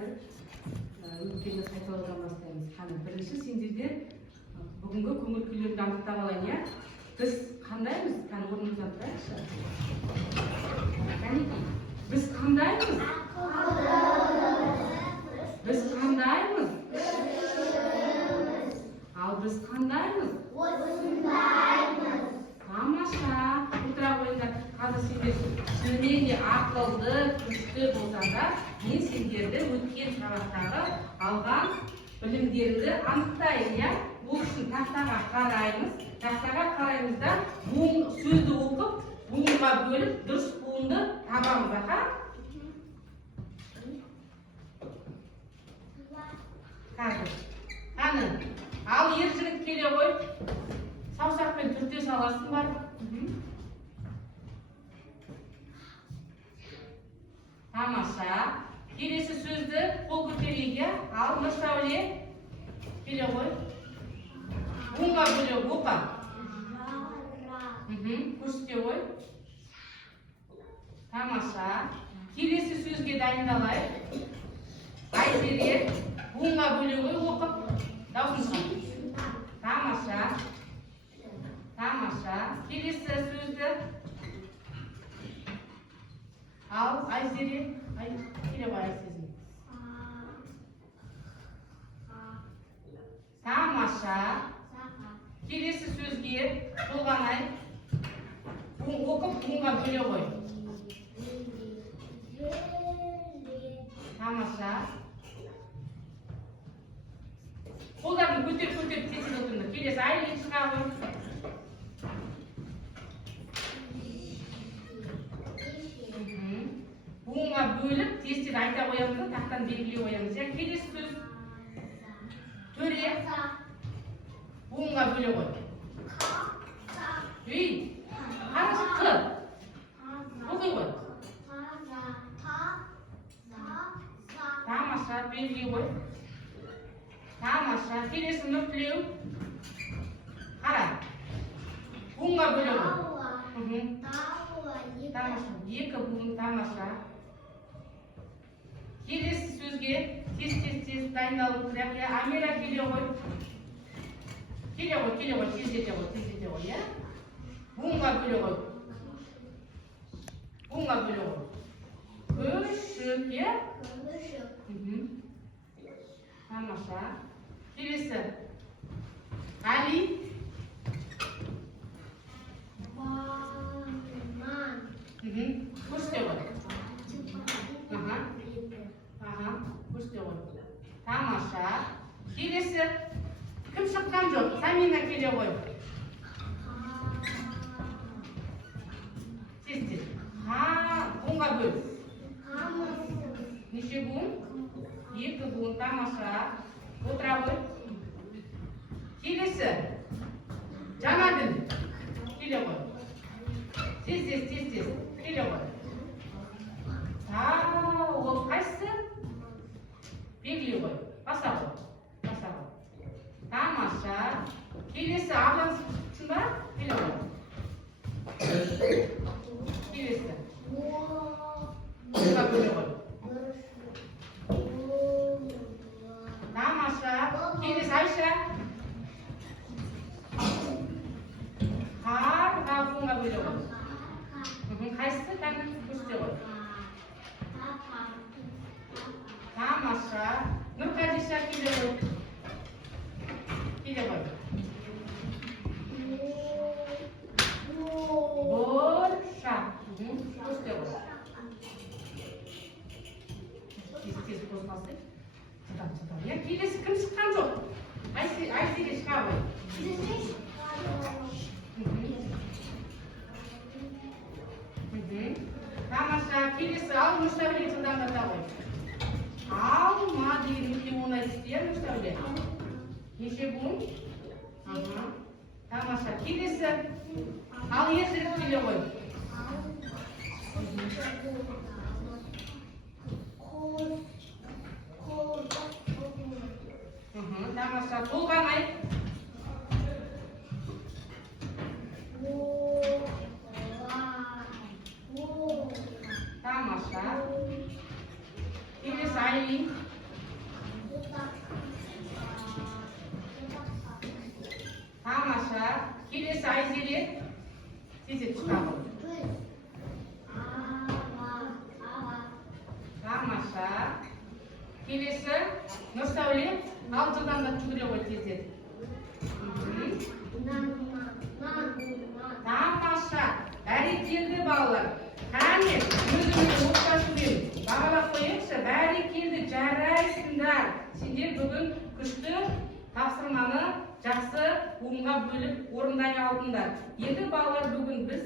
қазір үміткерлер қайталаудан бастаймыз. Қане, бірінші сендерден бүгінгі көңіл күйлерді анықтап алайын, иә? Біз қандаймыз? Қане, орнымыздан тұрайықшы. Кәнекей, біз қандаймыз? Біз қандаймыз? Ал біз қандаймыз? Тамаша. Отыра қойыңдар. Қазір сендер шынымен де ақылды, күшті болсаңдар, мен сендерді өткен сабақтағы алған білімдеріңді анықтайын, иә? Бұл үшін тақтаға қараймыз. Тақтаға қараймыз да сөзді оқып, буынға бөліп, дұрыс буынды табамыз, аха? Қазір. Қаны, ал ер жігіт келе ғой. Саусақпен түрте саласың бар. Тамаша. Келесі сөзді қол көтерейік, ал Нұрсәуле келе ғой. Буынға бөле оқа. Көрсете ғой. Тамаша. Келесі сөзге дайындалайық. Айзере буынға бөле ғой оқып. Даусын шығар. Тамаша. Тамаша. Келесі сөзді. Ал Айзере. Келе ғой Айзере. Тамаша. Келесі сөзге толғанай. Оқып буынға бөле ғой. Тамаша. Қолдарын көтер тесіз отырыңдар. Келесі Айлин шыға ғой. Буынға бөліп, тестен айта қоямыз да, тақтан белгілей қоямыз. Келесі сөз. Төре. Буынға бөле ғой. Үй. Қарашы қы. Оқи ғой. Тамаша, белгілей ғой. Тамаша. Келесі Нұртілеу. Қара. Буынға бөле ғой. Тамаша. Екі буын, тамаша. Келесі сөзге тез дайындалу керек. Амира келе ғой. Келе ғой, тездете ғой, иә? Буынға бөле ғой. Буынға бөле ғой. Көшік, иә? Тамаша. Келесі Али. Көрсете ғой. Көрсете ғой. Тамаша. Келесі кім шыққан жоқ? Самина келе ғой. Тез. Буынға бөл. Неше буын? Екі буын, тамаша. Отыра ғой. Келесі Жанаділ келе ғой. Тез. Келе ғой. Ол қайсысы? Белгілей ғой. Баса ғой. Тамаша. Келесі Ағлансың ба? Келе ғой. Келесі. Буынға бөле ғой. Тамаша. Келесі Айша. Буынға бөле ғой. Қайсысы? Көрсете ғой. Тамаша. Нұрқадиша келе ғой. Келе ғой. Борша. Көрсете ғой. Тез қозғалсын. Келесі кім шыққан жоқ? Айзере шыға ғой. Тамаша. Келесі ал Нұрсәуле жылдамдата ғой. Алма деген өте оңай істе, Нұрсәуле. Неше буын? Тамаша. Келесі ал ер жігіт келе ғой. Тамаша. Толғанай. Tamam. Tamam. Şimdi sayayım. Келесі Айзере. Тезек шығамын. Тамаша. Келесі Нұрсәуле. Ал жылдамдап жүгіре ғой тезек. Тамаша. Бәрекелді балалар. Қане, өзімізді оқта сөйлеймін. Бағалап қойыңызшы, бәрекелді, жарайсыңдар. Сендер бүгін күшті тапсырманы жақсы орынға бөліп орындай алдыңдар. Енді балалар, бүгін біз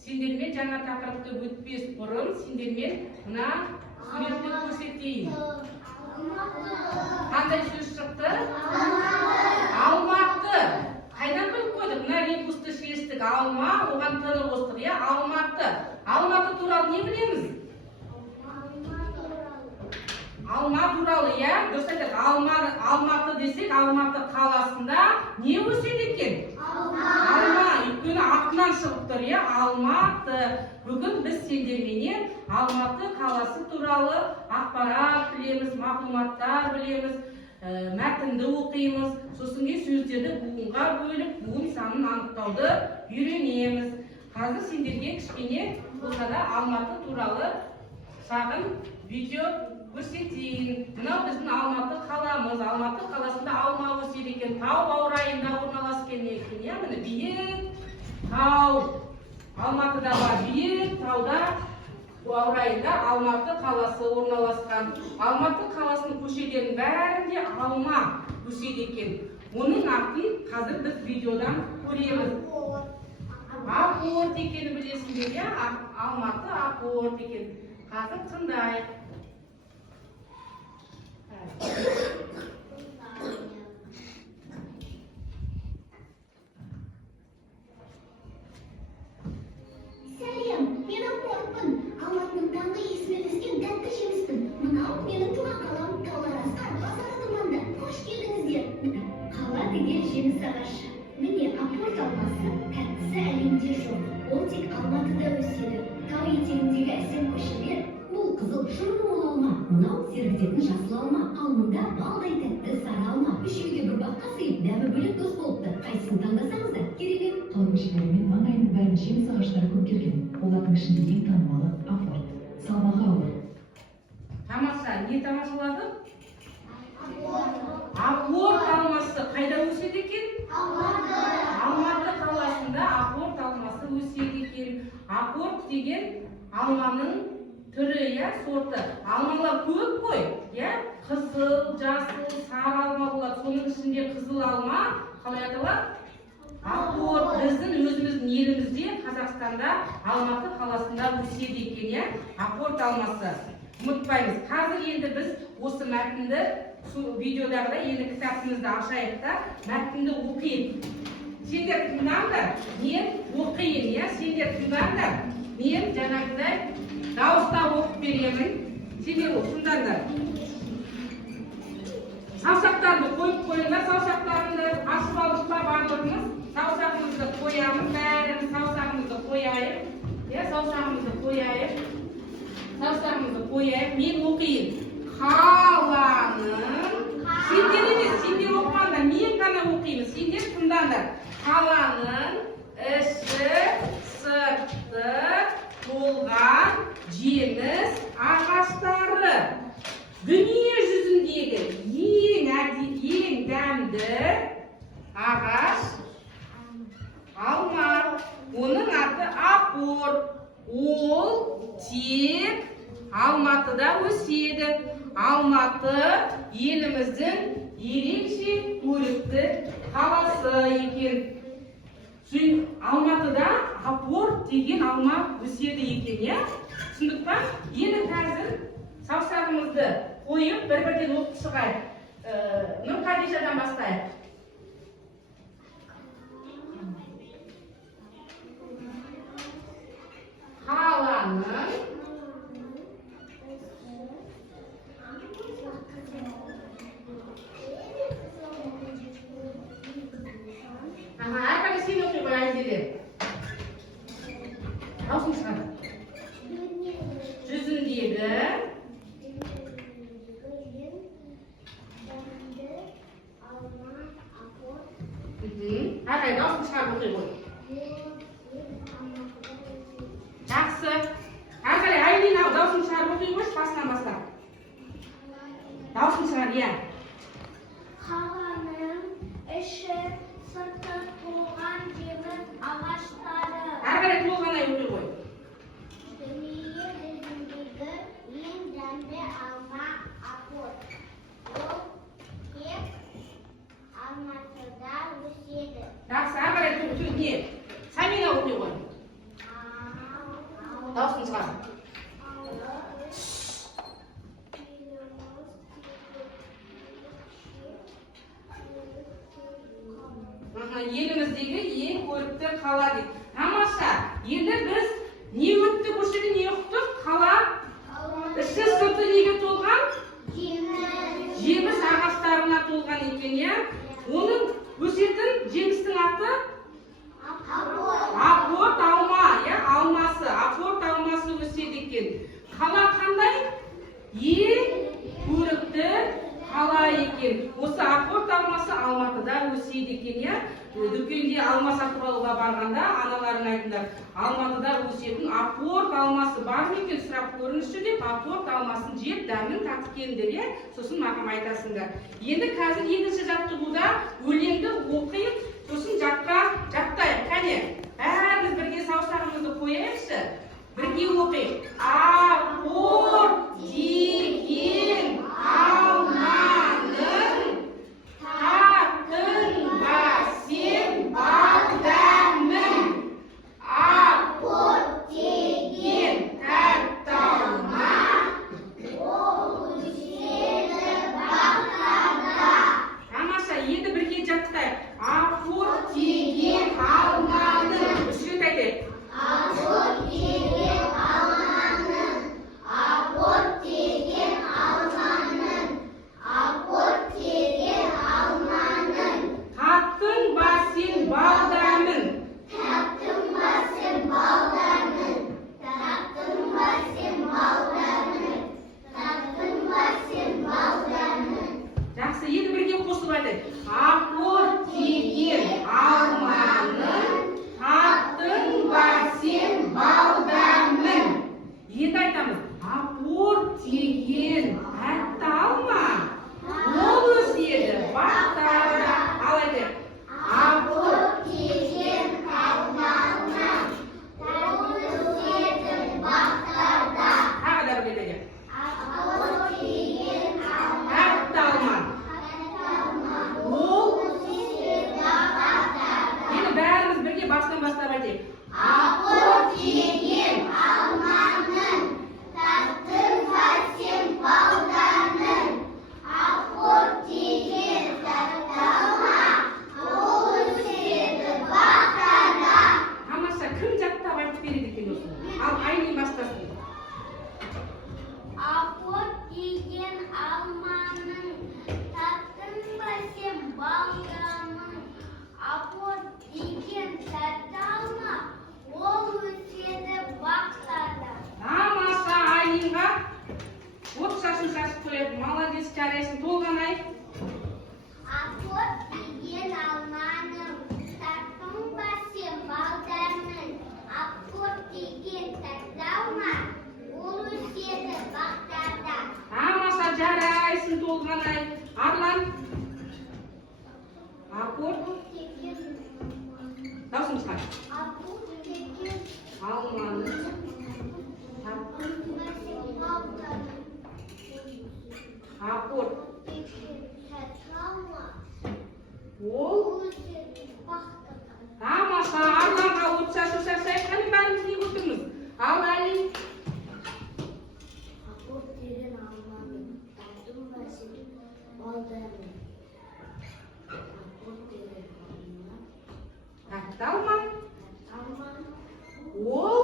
сендермен жаңа тақырыпты өтпес бұрын сендермен мына суретті көрсетейін. Қандай сөз шықты? Алматы. Қайдан біліп қойдық? Мына ребусты шештік. Алма, оған тыны қостық, иә? Алматы. Алматы туралы не білеміз? Алма туралы, иә? Дұрыс айтады. Алматы десек, Алматы қаласында не өседі екен? Алма. Өйткені атынан шығып тұр, иә? Алматы. Бүгін біз сендерменен Алматы қаласы туралы ақпарат білеміз, мағлұматтар білеміз, мәтінді оқимыз, сосын сөздерді буынға бөліп, буын санын анықтауды үйренеміз. Қазір сендерге кішкене болса да Алматы туралы шағын видео көрсетейін. Мынау біздің Алматы қаламыз. Алматы қаласында алма өседі екен. Тау баурайында орналасқан екен. Міне биік тау. Алматыда бар биік тауда баурайында Алматы қаласы орналасқан. Алматы қаласының көшелерінің бәрінде алма өседі екен. Оның атын қазір біз видеодан көреміз. Ақорт екенін білесіңдер, иә? Алматы Ақорт екен. Қазір тыңдайық. Сәлем, мен Ақортпын. Алматының таңғы есіме түскен тәтті жеміспін. Мынау менің туған қалам Тауларасқан базары тұманды. Қош келдіңіздер. Қала деген жеміс ағашы. Міне Ақорт алмасы тәттісі әлемде жоқ. Ол тек Алматыда өседі. Тау етегіндегі әсем көшелер. Бұл қызыл шырын мол алма. Мынау сергітетін жасыл алма. Ал мұнда балдай тәтті сары алма. Үшеуге бір баққа сыйып, дәмі бөлек дос болыпты. Қайсысын таңдасаңыз да керемет. Тау көшелерімен маңайының бәрін жеміс ағаштары көмкерген. Олардың ішінде ең танымалы Ақорт. Салмағы ауыр. Тамаша, не тамашалады? Ақорт алмасы қайда өседі екен? Алматы қаласында Ақорт алмасы өседі екен. Ақорт деген алманың түрі, иә, сорты. Алмалар көп қой, иә? Қызыл, жасыл, сары алма болады. Соның ішінде қызыл алма қалай аталады? Ақорт. Біздің өзіміздің елімізде, Қазақстанда, Алматы қаласында өседі екен, иә? Ақорт алмасы. Ұмытпаймыз. Қазір енді біз осы мәтінді, видеодағыда енді кітабымызды ашайық та, мәтінді оқиын. Сендер тыңдаңдар, мен оқиын, иә? Сендер тыңдаңдар, мен жаңағыдай дауыстап оқып беремін. Сендер тыңдаңдар. Саусақтарды қойып қойыңдар, саусақтарыңды ашып алдық па барлығымыз? Саусағымызды қоямыз, бәріміз саусағымызды қояйық. Саусағымызды қояйық. Саусағымызды қояйық. Мен оқиын. Қаланың. Сендер емес, сендер оқымаңдар. Мен ғана оқимын. Сендер тыңдаңдар. Қаланың іші сырты толған жеміс ағаштары. Дүние жүзіндегі ең дәмді ағаш алма. Оның аты Ақорт. Ол тек Алматыда өседі. Алматы еліміздің ерекше көрікті қаласы екен. Алматыда Ақорт деген алма өседі екен, иә? Түсіндік па? Енді қазір саусағымызды қойып бір-бірден оқып шығайық. Нұрқадишадан бастайық. Қаланың әркімді сен оқи қой, Айзере. Дауысың шығады. Жүзіндегі әрқай дауысың шығады. оқи қой. Жақсы. Ары қарай Айлина дауысын шығарып оқи қойшы басынан бастап. Дауысын шығар, иә. Қаланың іші сырты толған жеміс ағаштары. Ары қарай толғанай оқи қой. Дүние жүзіндегі ең дәмді алма апот. Ол тек Алматыда өседі. Жақсы, ары қарай не? Самина оқи қой. Дауысын шығар. Еліміздегі ең көрікті қала дейді. Тамаша. Енді біз не өтті көшеде, не ұқтық? Қала іші сырты неге толған? Жеміс ағаштарына толған екен, иә? Оның өсетін жемістің аты? Апорт алма, иә? Алмасы, апорт алмасы өседі екен. Қала қандай? Ең көрікті қала екен. Осы апорт алмасы Алматыда өседі екен, иә? Дүкенде алма сатып алуға барғанда аналарың айтыңдар, Алматыда өсетін апорт алмасы бар ма екен сұрап көріңізші деп, апорт алмасын жеп дәмін татып келіңдер, иә? Сосын маған айтасыңдар. Енді қазір екінші жаттығуда өлеңді оқиық, сосын жаттайық. Қане, бәріміз бірге саусағымызды қояйықшы, бірге оқиық. Апорт деген алманың татын ба сен бал дәмін. Апорт деген тәтті алма, ол өседі бақтарда. Тамаша, енді бірге жаттайық. Апорт деген алманың. Үш рет айтайық. Апорт деген алманың. Апорт деген алманың. Апорт деген алманың. Таттың ба сен бал дәмін. Таттың ба сен бал дәмін. Таттың ба сен бал дәмін. Таттың ба сен бал дәмін. Жақсы, енді бірге қосылып айтайық. Апорт деген алманың. Таттың ба сен бал дәмін. Енді айтамыз. Апорт деген тәтті алма, ол өседі бақтарда. Ал айтайық. Апорт деген тәтті алма, ол өседі бақтарда. Тағы да бір айтайық. Апорт деген тәтті алма, ол өседі бақтарда. Енді бәріміз бірге басынан бастап айтайық. Апорт деген алманың, таттың ба сен бал дәмін. Апорт деген тәтті алма, ол өседі бақтарда. Тамаша, кім жаттап айтып береді екен осыны? Ал Айлин бастасын. Апорт деген алманың, таттың ба сен бал дәмін. Апорт деген тәтті алма, ол өседі бақтарда. Тамаша, Айлинға отшашын шашып қояды. Молодец, жарайсың. Толғанай. Апорт деген алманың, таттың ба сен бал дәмін. Апорт деген тәтті алма, ол өседі бақтарда. Тамаша, жарайсың. Толғанай. Арлан. Апорт. Дауысын шығар. Апорт деген Алманың. таттың ба сен бал дәмін. Апорт. Деген тәтті алма, Ол. өседі бақтарда. Тамаша, Арланға отшашу шашайық. Қане бәріміз не отырмыз? Ал Айлин. Апорт деген алманың, таттың ба сен бал дәмін. Апорт деген алма, Тәтті алма. алма, Ол.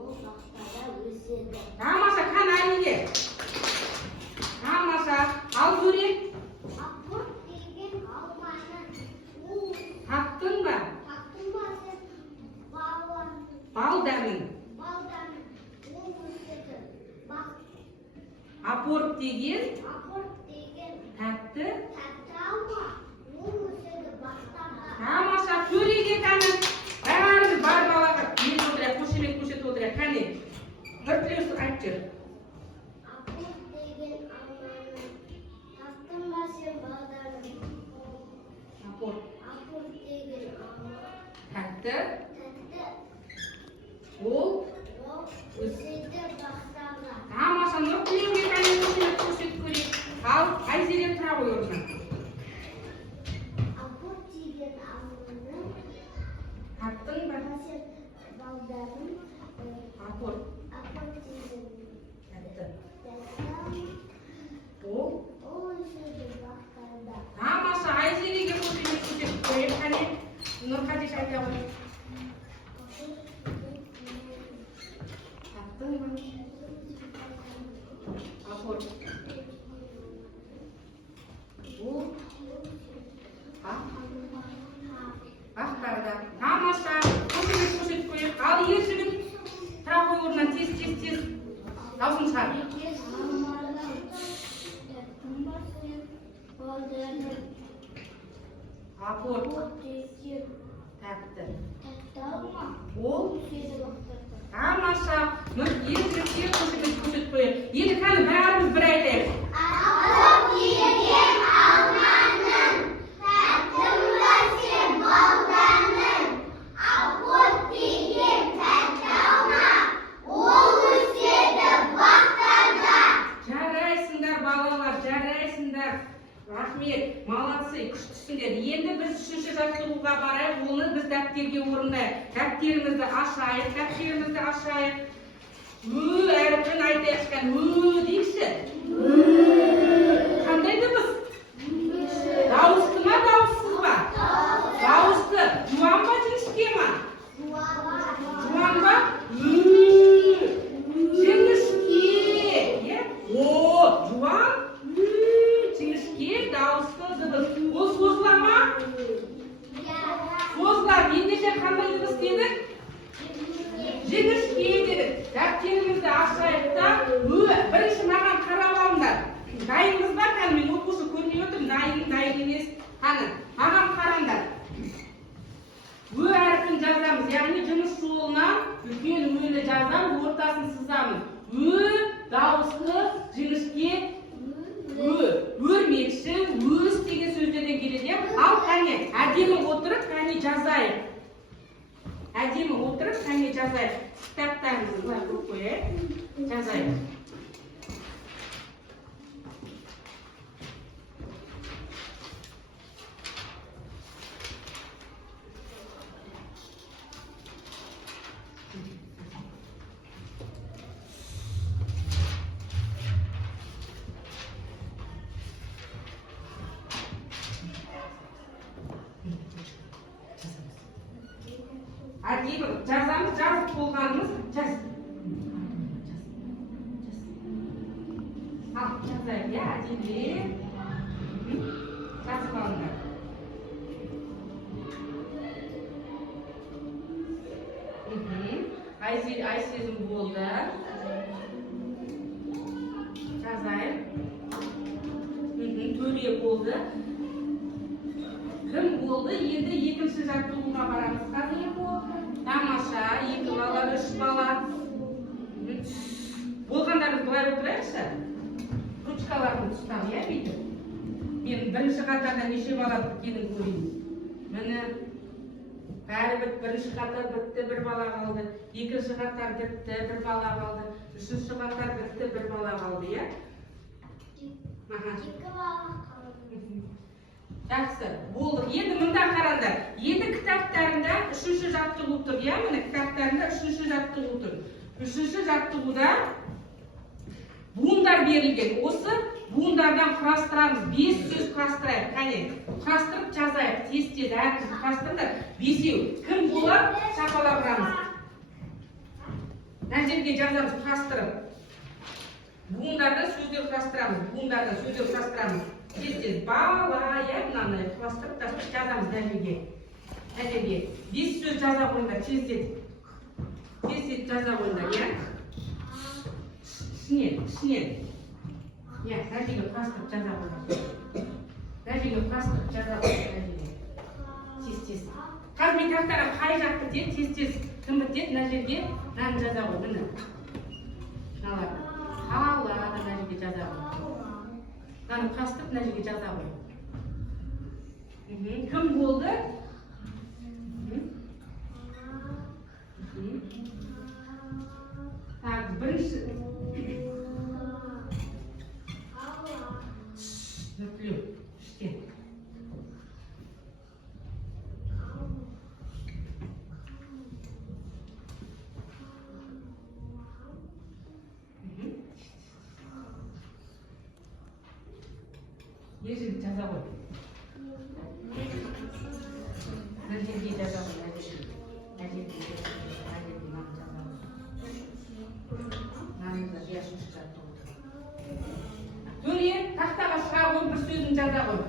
ол бақтарда өседі. Тамаша, қан Айлинге. Тамаша, ал Зуре. Апорт деген алманың, ол Таттың ба? таттың ба сен Бал дәмін. бал дәмін, ол өседі бақтарда. Апорт деген Апорт деген тәтті. тәтті алма, ол өседі бақтарда. Тамаша, Төреге қан Тәтті. Ол Өседі бақтарға. тамаша, Нұр Тілеуге көрсетіп көрейік. Ал Айзере тұра ғой орнына. Апорт деген ауылының Таптың ба? балдарын Апорт. апорт деген Тәтті. ол Ол өседі бақтарда. тамаша, Айзереге көрсетіп көрейік. Қане, Нұрқадиш айта ғой. Таптың ба? Апорт. Ол бақтарда. Тамаша, көрсетіп көрейік. Ал ер жігіт тұра ғой орнынан тез. Даусын шығар. Апорт. Тәтті. Ол тамаша. Ер жігітке көрсетіп көрейік. Енді қане бәріміз бір айтайық. Апорт деген алманың, тәттім бар сен балданың. Апорт деген тәтті алма, ол өседі бақтарда. Жарайсыңдар балалар, жарайсыңдар. Рахмет, молодцы, күштісіңдер. Енді біз үшінші жаттығуға барайық, оны біз дәптерге орындайық. Дәптерімізді ашайық. Әріпін айтайық шыққан. Дейікші. Қандай дыбыс? Дауысты ма, дауыссыз ба? Дауысты. Жуан ба, жіңішке ма? Жуан ба? Жіңішке. Жуан. Жіңішке, дауысты дыбыс. Ол созыла ма? Созыла. Ендеше қандай дыбыс дедік? Жіңішке дедік. Дәптерімізді ашайық та, бірінші маған қарап алыңдар. Дайынбыз ба? Қане, мен оқушы көрмей отырмын, дайын емес. Қане, маған қараңдар. Әріпін жазамыз, яғни жұмыс жолынан үлкен өні жазам, ортасын сызамыз. Дауысты, жіңішке, өрмекші, өз деген сөздерден келеді. Ал қане, әдемі отырып, қане жазайық. Кітаптарымызды былай қойып қояйық. Жазайық. Әдемі жазамыз, жазып болғанымыз жаз. Ал, жазайық, әдемі. Жазып алыңдар. Айсезім болды. Жазайық. Төре болды. Кім болды? Енді екінші жаттығуға барамыз. Қане болды? Тамаша, 2 бала, 3 бала. Болғандарымыз былай отырайықшы. Ручкаларын ұстам, бүйтіп. Мен бірінші қатарда неше бала біткенін көрейін. Міне, бәрі бірінші қатар бітті, 1 бала қалды. Екінші қатар бітті, 1 бала қалды. Үшінші қатар бітті, 1 бала қалды, иә? Жақсы, болдық. Енді мұнда қараңдар. Енді кітаптарында үшінші жаттығу тұр. Иә, міне кітаптарында үшінші жаттығу тұр. Үшінші жаттығуда буындар берілген. Осы буындардан құрастырамыз. 5 сөз құрастырайық. Қане, құрастырып жазайық. Тез әркім құрастырыңдар. 5-еу. Кім болады? Шапалап ұрамыз. Мына жерге жазамыз құрастырып. Буындардан сөздер құрастырамыз. Тез бала, мынаны құрастырып жазамыз дәлеге. 5 сөз жаза қойыңдар, тез жаза қойыңдар, иә? Ішінен. Иә, дәлеге құрастырып жаза қойыңдар. Тез. Қазір мен тақтарам қай жақ бітеді, тез. Кім бітеді, мына жерге мынаны жаза қой, міне. Қалады, мына жерге жаза қой. Мынаны құрастырып, мына жерге жаза қой. Кім болды? Бірінші нүктелеу іштен. Ежелі жаза қой. Бір жерге жаза қой. Төре тақтаға шыға қой, бір сөзін жаза қой.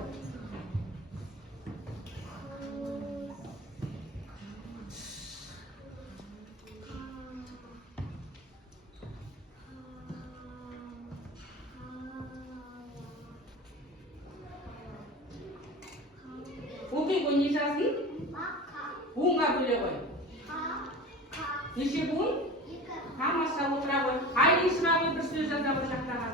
Оқи қой, не жаздың? Буынға бөле қой. Неше буын? Тамаша, отыра қой. Айдың шыға қой, бір сөз жаза қой жақтаға.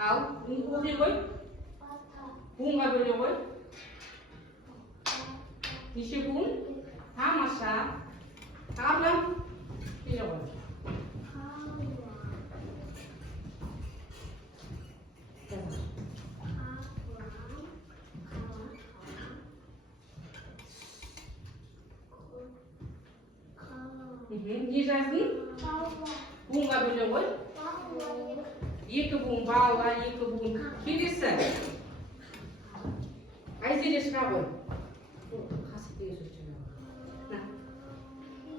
Ал, оқи қой. Буынға бөле қой. Неше буын? Тамаша. Абылам. Келе қой. Не жаздың? Буынға бөле қой. Екі буын, бауға, екі буын. Келесі. Айзере шыға қой. Қасық деген сөз жаза қой.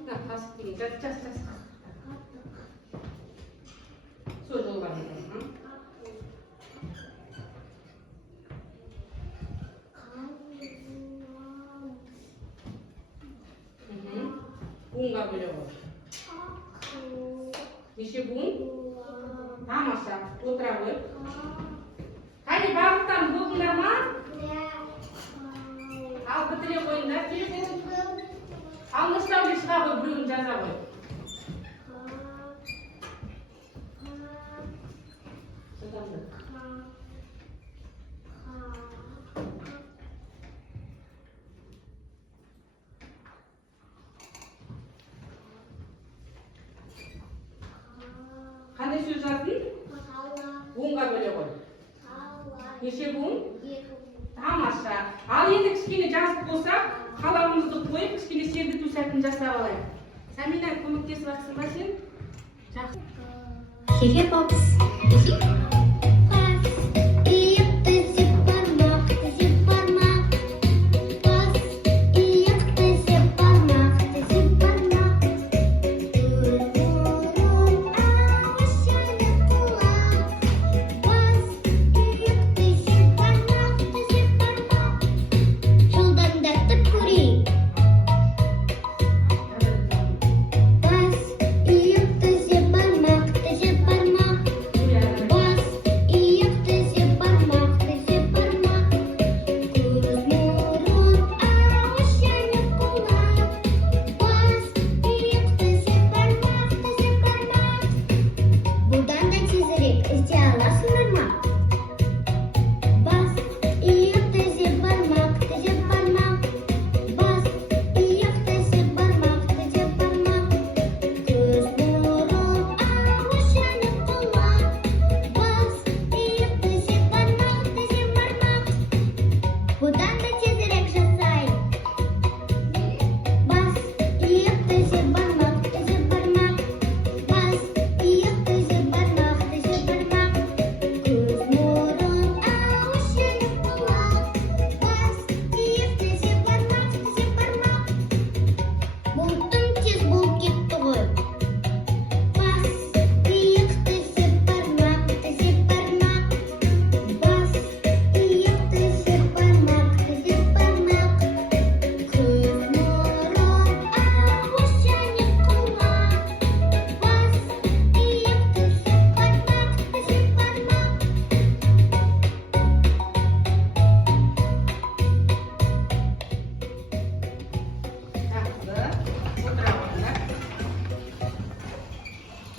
На, қасық деген. Жаз. Сол жолға жазасың. Буынға бөле қой. Неше буын? Тамаша, отыра қой. Қане бағыттан болдыңдар ма? Ал бітіре қойыңдар. Ал нұштауға шыға қой, біреуін жаза қой. Қандай сөз жаздың? Буынға бөле қой. Неше буын? Тамаша. Ал енді кішкене жазып болсақ, қаламымызды қойып, кішкене сергіту сәтін жасап алайық. Сәмина, көмектесіп жатсың ба сен? Жақсы. Хе-хе попс.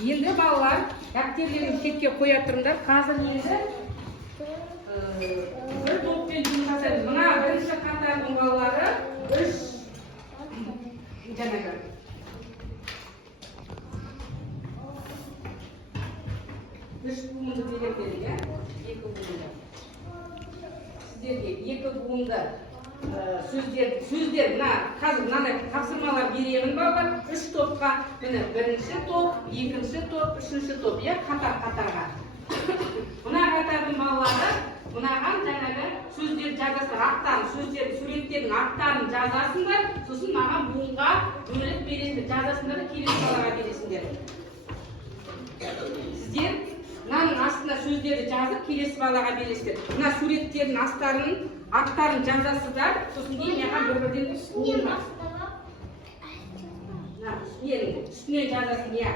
Енді балалар Дәптерlerіңізді кепке қоя тұрыңдар. Қазір енді бір доппен жұмыс жасаймыз. Мына бірінші қатардың балалары 3 жаңағы 3 буынды берер керек, иә? 2 буынды. Сіздерге 2 буынды сөздер, мына қазір мынандай тапсырмалар беремін балалар. 3 топқа, міне бірінші топ, екінші топ, үшінші топ, иә, қатарға. Мына қатардың балалары, мынаған жаңағы сөздер жазасыңдар, аттарын, сөздердің, суреттердің аттарын жазасыңдар, сосын маған буынға бөліп бересіңдер, жазасыңдар да келесі балаға бересіңдер. Сіздер мынаның астына сөздерді жазып, келесі балаға бересіздер. Мына суреттердің аттарын жазасыздар, сосын кейін маған бір-бірден буынға. Үстінен жазасын, иә.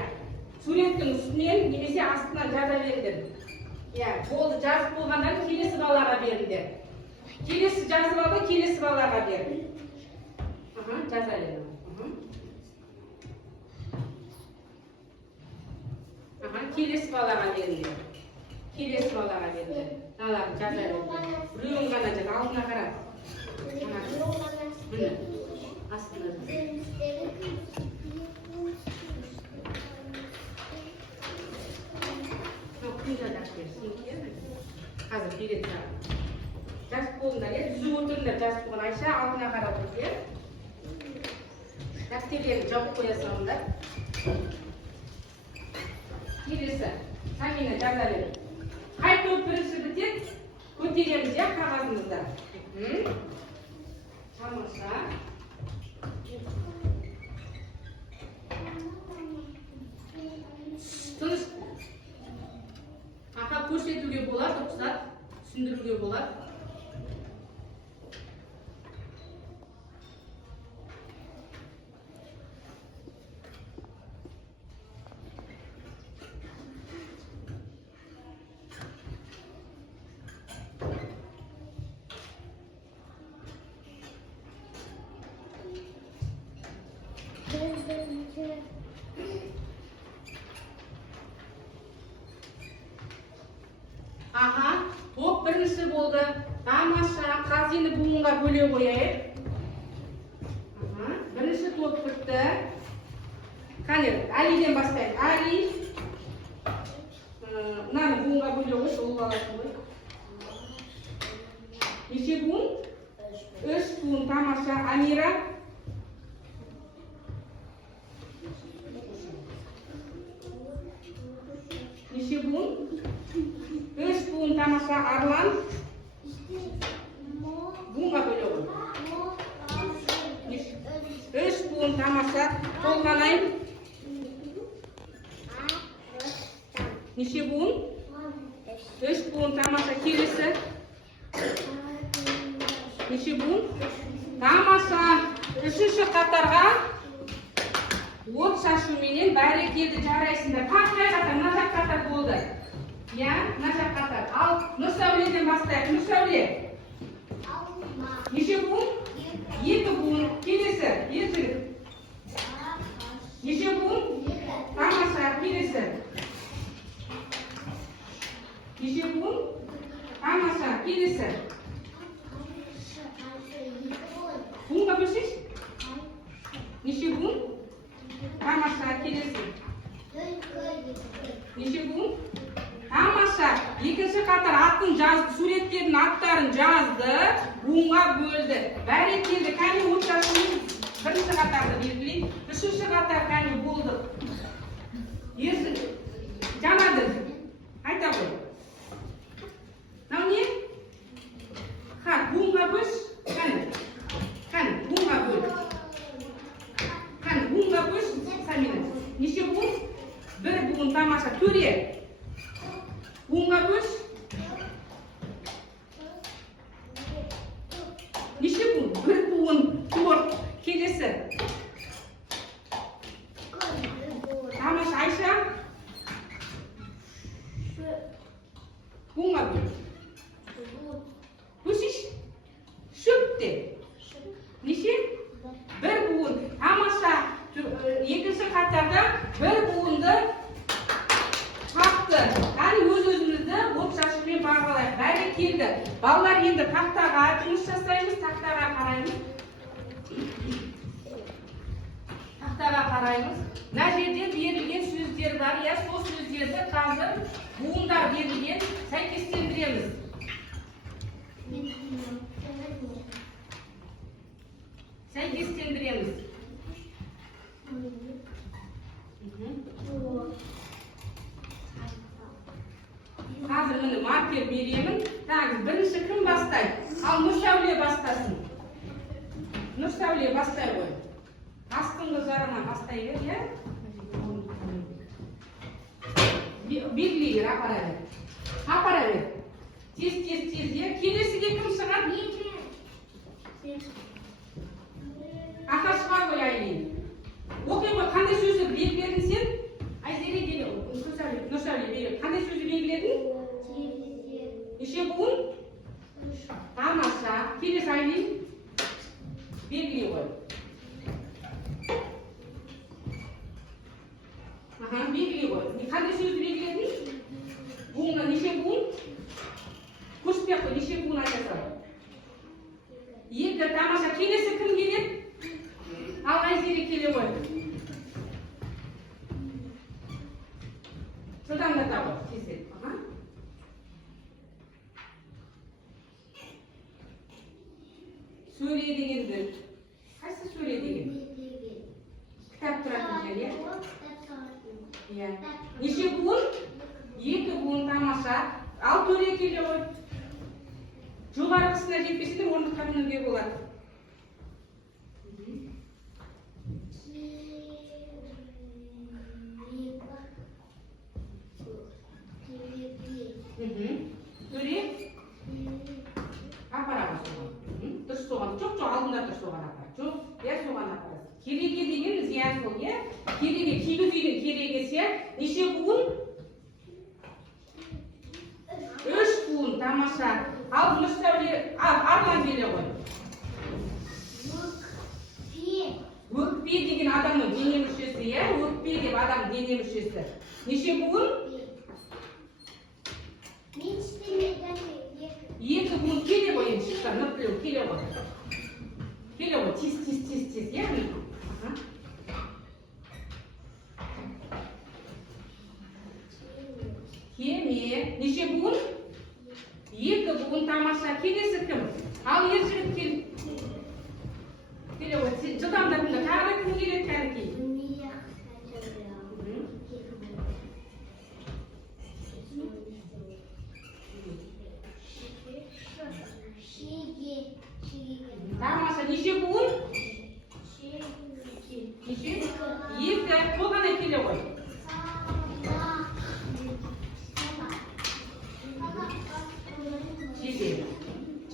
Суреттің үстінен немесе астынан жаза беріңдер. Иә, болды, жазып болғандан келесі балаға беріңдер. Келесі жазып алды, келесі балаға беріңдер. Жаза беріңдер. Келесі балаға беріңдер. Келесі балаға беріңдер. Мыналарын жаза беріңдер. Біреуін ғана жаза, алдына қарап. Міне, астына жаза. Қазір береді. Жазып болыңдар, түзіп отырыңдар, жазып болған Айша, алдына қарап отыр. Дәптерлерін жауып қоя салыңдар. Келесі, Самина жаза береді. Қай топ бірінші бітеді, көтереміз, иә, қағазымызда. Тамаша. Тыныш. Ақа көрсетуге болады, рұқсат, түсіндіруге болады. Топ бірінші болды. Тамаша, қазені буынға бөле қояйық. Бірінші топ бітті. Қане, Алиден бастайық. Али. Мынаны буынға бөле қой, ол баласын қой. Неше буын? 3 буын. Тамаша, Амира. Неше буын? 3 буын. Тамаша, Арлан. Буынға бөле қой. 3 буын. Тамаша, Толғанай. Неше буын? 3 буын. Тамаша, келесі. Неше буын? Тамаша, үшінші қатарға от шашуменен бәрекелді жарайсыңдар. Қай қатар? Мына жақ қатар болды. Я, мына жақ қатар. Ал Нұрсәуледен бастайық. Нұрсәуле. Неше буын? 2 буын. Келесі. Ержігіт. Неше буын? Тамаша, келесі. Неше буын? Тамаша, келесі. Буынға бөлсеш? Неше буын? Тамаша, келесі. Неше буын? Тамаша, екінші қатар аттың суреттердің аттарын жазды, буынға бөлді. Бәрекелді, кәне отшашының бірінші қатарды белгілейін. Үшінші қатар кәне болды. Жанады. Айта қой. Мынау не? Буынға бөш. Кәне, буынға бөл. Кәне, буынға бөш. Самина. Неше буын? 1 буын. Тамаша. Төре. Буынға бөш. Неше буын? 1 буын. Торт. Келесі. Тамаша. Айша. Буынға бөл. Бөшеш. Шөпте. Неше? 1 буын. Тамаша. Екінші қатарда 1 буынды Балалар енді тақтаға жұмыс жасаймыз, тақтаға қараймыз. Тақтаға қараймыз. Мына жерде берілген сөздер бар, иә, сол сөздерді қазір буындар берілген, сәйкестендіреміз. Сәйкестендіреміз. Қазір міне маркер беремін. Так, бірінші кім бастайды? Ал Нұрсәуле бастасын. Нұрсәуле бастай ғой. Астыңғы жарынан бастай бер, иә? Белгілей бер, апара бер. Апара бер. Тез, иә? Келесіге кім шығады? Ақа шыға ғой Айлин. Оқи ғой, қандай сөзді белгіледің сен? Айзере келе, Нұрсәуле бере. Қандай сөзді белгіледің? Неше буын? Тамаша. Келесі Айлин. Белгілей ғой. Белгілей ғой. Қандай сөзді белгіледің? Буынға неше буын? Көрсетпей қой, неше буын айтасың? Екі. Тамаша. Келесі кім келеді? Ал Айзере келе ғой. Жылдамдата ғой, тезірек. Сөйле дегенді. Қайсы сөйле деген? Кітап тұратын жер, иә? Иә. Неше буын? Екі буын, тамаша. Ал төре келе ғой. Жоғарғысына жетпесе де орындыққа мінуге болады. Төре? Апарамыз соған. Дұрыс соған. Жоқ, алдында дұрыс соған апар. Жоқ, иә соған апарасыз. Кереге дегеніміз, иә сол, иә? Кереге, кигіз үйдің керегесі, неше буын? 3 буын, тамаша. Ал Нұрсәуле, Арман келе ғой. Өкпе деген адамның дене мүшесі, иә? Өкпе деп адамның дене мүшесі. Неше буын? 2 буын келе ғой, енді шыққан, нүктелеу келе ғой. Келе ғой, тез, иә? Кеме, неше буын? 2 буын, тамаша. Келесі кім? Ал ер жігіт келе ғой, жылдамдатында тағы кім келеді кәнекей? Тамаша, неше буын? Неше? 2, қолғана келе ғой.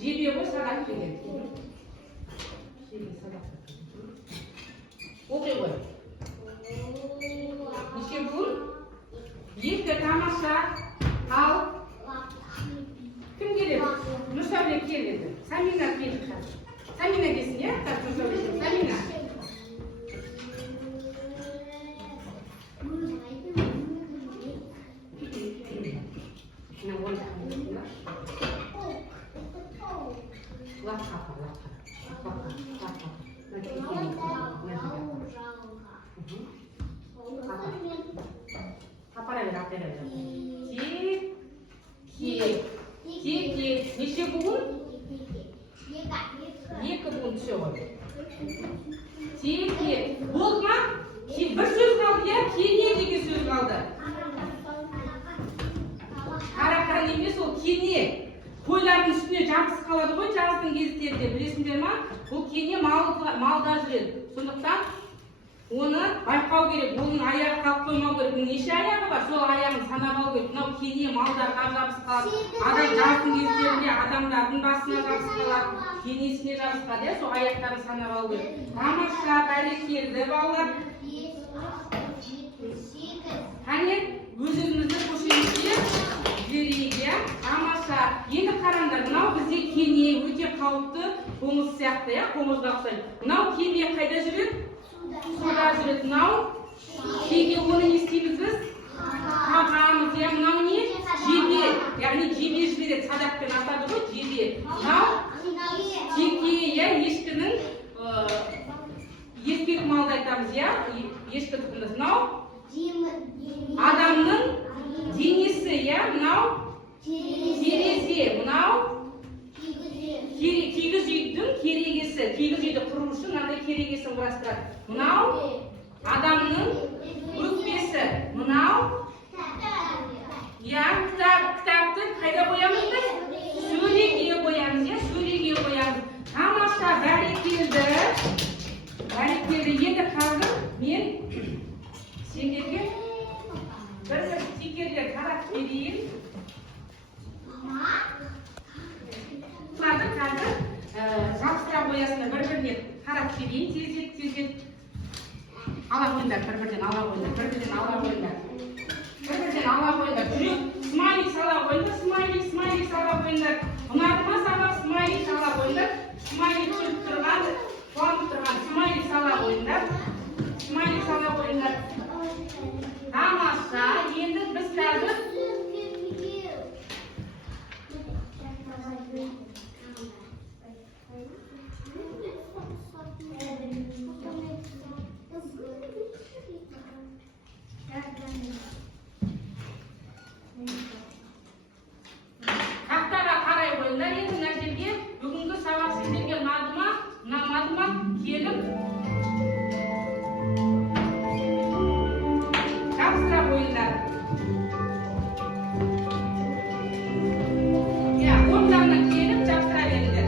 Жебе ғой, сағат деген. Оқи ғой. Неше буын? 2, тамаша. Ал кім келеді? Нұрсәуле келеді. Самина келді. Самина келсін, иә? Нұрсәуле, Самина. Неше буын? 2 буын түсе ғой. Теке. Болды ма? Бір сөз қалды, иә? Кене деген сөз қалды. Қара емес, ол кене. Қойлардың үстіне жабысып қалады ғой, жаздың кездерде, білесіңдер ма? Бұл кене малда жүреді. Сондықтан оны байқау керек, оның аяғы қалып қоймау керек. Неше аяғы бар? Сол аяғын санап алу керек. Мынау кене малдарға жабысып қалады. Адам жаздың кездерінде адамдардың басына жабысып қалады, кенесіне жабысып қалады, сол аяқтарын санап алу керек. Тамаша, бәрекелді балалар. Қане, өз-өзімізді қошеметтеп жіберейік, иә? Тамаша. Енді қараңдар, мынау бізде кене өте қауіпті қоңыз сияқты, иә? Қоңызға ұқсайды. Мынау кене қайда жүреді? Суда жүреді. Мынау кеге оны не істейміз біз? Қағамыз, иә? Мынау не? Жебе. Яғни жебе жібереді. Садақпен атады ғой, жебе. айтамыз, иә? Ешкі тұқымдас. Мынау адамның денесі, иә? Мынау терезе. Мынау кигіз үйдің керегесі. Кигіз үйді құру үшін мынандай керегесін құрастырады. Мынау адамның өкпесі. Мынау иә, кітапты қайда қоямыз біз? Сөйлеге қоямыз, иә? Сөйлеге қоямыз. Тамаша, бәрекелді. Бәрекелді. Енді қазір мен сендерге бір стикерлер таратып берейін. Бұларды қазір жабыстыра қоясыңдар, бір-біріне таратып берейін. Тездет. Ала қойыңдар, бір-бірден ала қойыңдар, бір-бірден ала қойыңдар. Бір-бірден ала қойыңдар. Жүрек смайлик сала қойыңдар, смайлик сала қойыңдар. Ұнады ма саған смайлик сала қойыңдар. Смайлик жүріп тұрған, қуанып тұрған смайлик сала қойыңдар. Смайлик сала қойыңдар. Тамаша, енді біз қазір тақтаға қарай қойыңдар. Енді мына жерге бүгінгі сабақ сіздерге ұнады ма, ұнамады ма келіп жабыстыра қойыңдар. Иә, оң жағынан келіп жабыстыра беріңдер.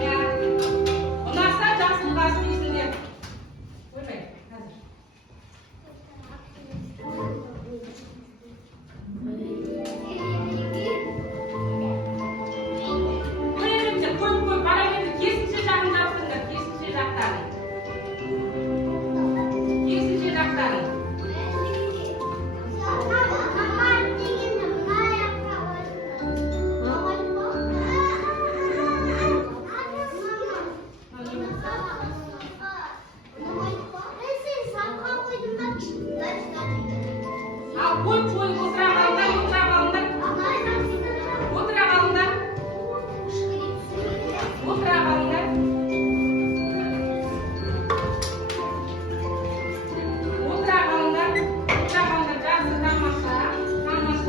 Иә, ұнаса жасылғасын дейсіңдер. Ойбай, қазір. Қой, бара берді. Кесінші жағын жабыстыңдар, кесінші жақтарын. Кесінші жақтарын. Ал қой, отыра қалыңдар. Отыра қалыңдар.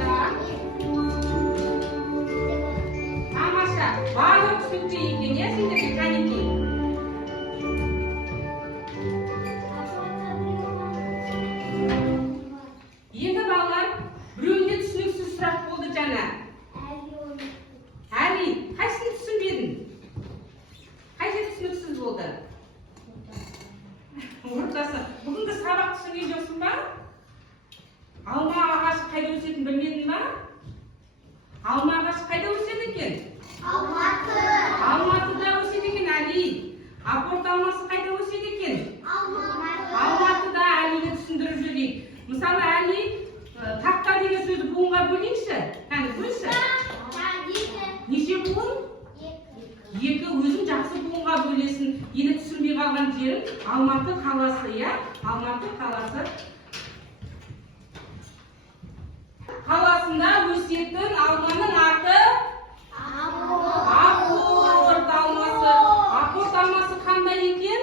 Жақсы, тамаша. Барлық түсінікті екен, иә, сендерге кәнекей? Енді балалар, біреуінде түсініксіз сұрақ болды жаңа. Әли, қайсысын түсінбедің? Қайсы түсініксіз болды? Ортасы. Бүгінгі сабақ түсінген жоқсың ба? Алма ағашы қайда өсетінін білмедің ба? Алма ағашы қайда өседі екен? Алматыда өседі екен, Әли. Апорт алмасы қайда өседі екен? Алматыда. Әлиге түсіндіріп жіберейік. Мысалы, Әли, тақта деген сөзді буынға бөлейікші. Кәні, бөлші. Неше буын? 2. Өзің жақсы буынға бөлесің. Енді түсінбей қалған жерің Алматы қаласы, иә? Алматы қаласы. Қаласында өсетін алманың аты апорт алмасы. Апорт алмасы қандай екен?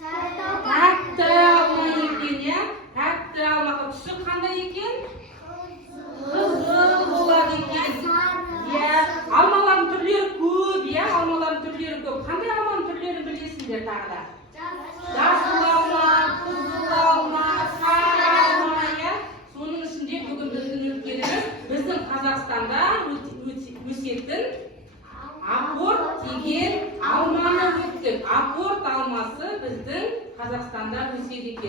Тәтті алма екен, иә? Тәтті алма. Түсі қандай екен? Қызыл болады екен. Иә, алмалардың түрлері көп, иә? Алмалардың түрлері көп. Қандай алманың түрлерін білесіңдер тағы да? Жасыл алма, қызыл алма, сары алма, иә? Соның ішінде бүгін біздің өлкеміз, біздің Қазақстанда өсетін апорт деген алманы өттік. Апорт алмасы біздің Қазақстанда өседі екен.